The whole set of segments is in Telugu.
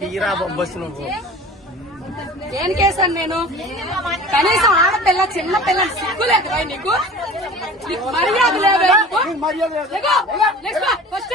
తీరా నువ్వు ఏం కేసాను నేను? కనీసం ఆడపిల్ల చిన్న పిల్ల సిగ్గు లేదు భయ్ నీకు? నీకు మర్యాద లేదు ఫస్ట్.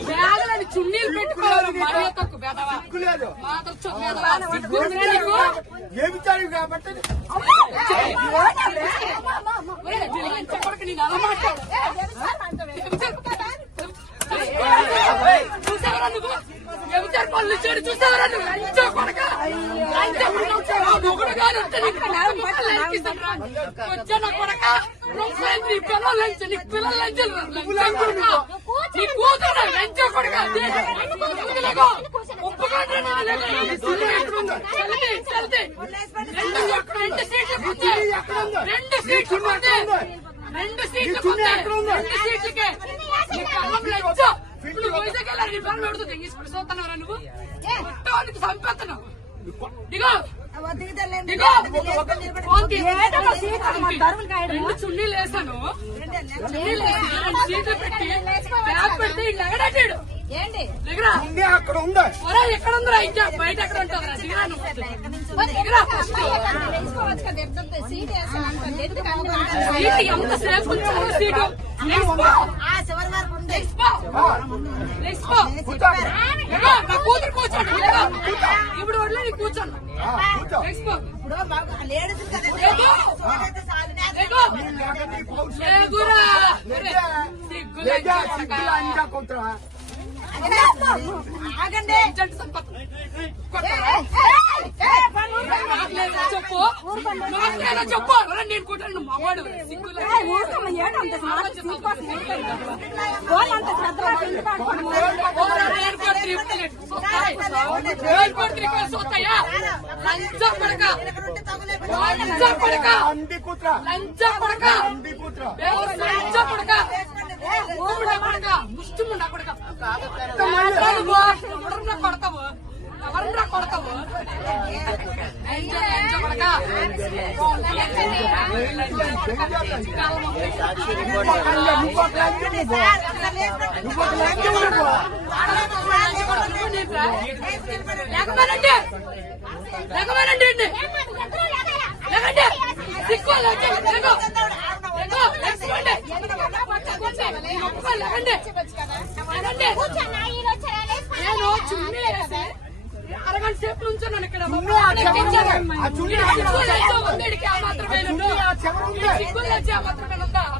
బ్యాగులని చున్నీలు పెట్టుకోవాలి మర్యాద తక్కువ బెదవా నేను అలా మాట్లాడు. చూసావరా నువ్వు ఎవరు పనులు చూడు చూసావరా నువ్వు లంచ కొడక నాకు బట్టలు ఎక్కిస్తానురా. వచ్చా నా కొడక రొంపలేదు నీ పిల్లలు లంచ నీ పిల్లలు లంచ రెండు సీట్లు రెండు సీట్లు రెండు సీట్లకే. ఇప్పుడు వైజాగ్ వెళ్ళారు నీ పనులు అడుగుతుంది తీసుకుని చూస్తున్నారా నువ్వు? ఫోన్ తీ. రెండు చున్నీలు వేసాను పెట్టి బ్యాగ్ లెగడాడు ఏంటి? అక్కడ ఉంది? ఎక్కడ ఉందిరా? ఇంకా బయట ఎక్కడ ఉంటుందిరా దిగరా ఎంత అన్ని సీటు నెక్స్ట్ నెక్స్ట్ నాకు లేదా చెప్పు? చెప్పు? నేను కూర్చొని నువ్వు మగవాడు సిగ్గు లజ్జ. ఓరా, నేను కూడా తిరుగుతలేదు. చూస్తాయి. లంచం కొడక. లంచం కొడక. అంది కూతురా లంచం అంది కూతురా లంచం ముష్టిముండా కొడతావు? ఎవరన్నా కొడతావు? లంచం, లంచం లేకపోయినండి లేకండి సిక్కు లేకో లేకపోండి లేకండి లేకండి నేను చున్నీ అరగంట సేపు నుంచున్నాను ఇక్కడ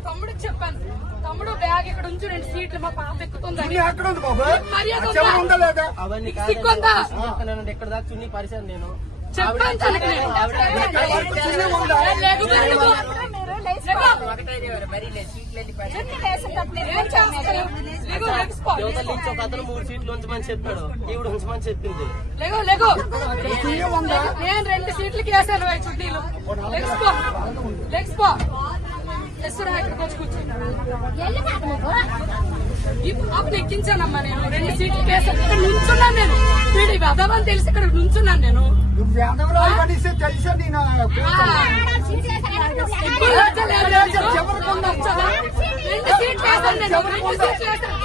తమ్ముడికి చెప్పాను తమ్ముడు బ్యాగ్ ఇక్కడ ఉంచు రెండు సీట్లు మా పాప బాబు మర్యాద ఎక్కడ దాకా చున్నీ పరిచాను నేను చెప్పాను యువతల నుంచి ఒక అతను మూడు సీట్లు ఉంచమని చెప్పాడు ఈవిడ ఉంచమని చెప్పింది లేకో, లేకో. నేను రెండు సీట్లకి వేసాను చుట్టీలు లెగ్స్ పో లెగ్స్ పో ఎస్సురా ఇక్కడికి వచ్చి కూర్చో ఈ పాపను ఎక్కించానమ్మా నేను రెండు సీట్లకి వేసాను ఇక్కడ నుంచున్నాను నేను వీడి వెదవని తెలిసి ఇక్కడ నుంచున్నాను నేను. రెండు సీట్లు వేసాను నేను రెండు సీట్లు వేసాను.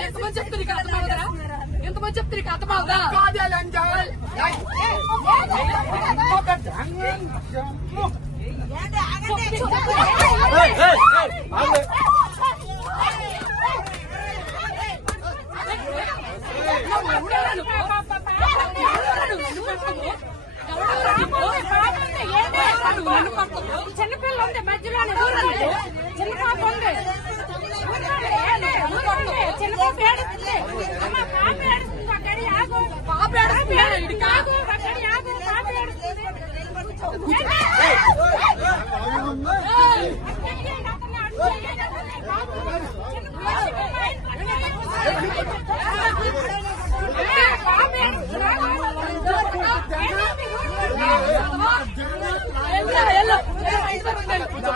ఎంతమంది చెప్తే నీకు అర్థమవుతుందా ఎంతమంది చెప్తే నీకు అర్థమవుదా కాదే చిన్నపిల్ల ఉంది మధ్యలో చిన్న పాప ఉంది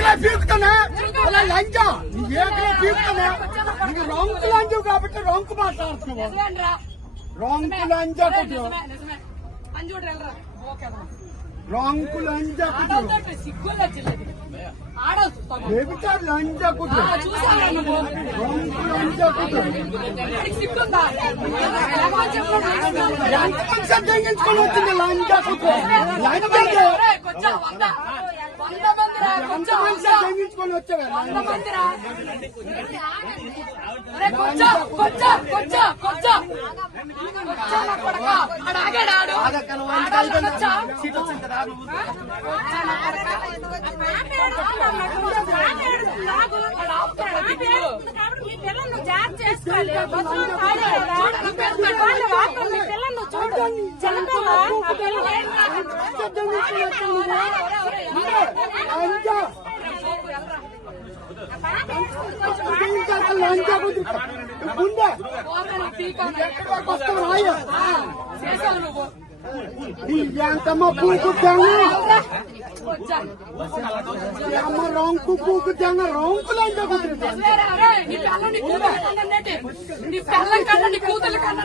ఏకలా పీకుతున్నా లంచ? నువ్వు పీకుతున్నా నీకు రొంకు లంచవు కాబట్టి రొంకు మాట్లాడుతున్నావు. రొంకు లంచ రొంకు లంచ వ్యభిచారు లంచ రొంకు లంచ ఎంతమంది సంతరించుకొని వచ్చింది తెగించుకొని వచ్చావా? జాగ్రత్త ఎంతమ్మ పూకుద్దాము అమ్మ రొంకు పూకుద్దాము రొంకులు ఎంత కుదురుతుంది నీ పిల్లల కన్నా నీ కూతురు కన్నా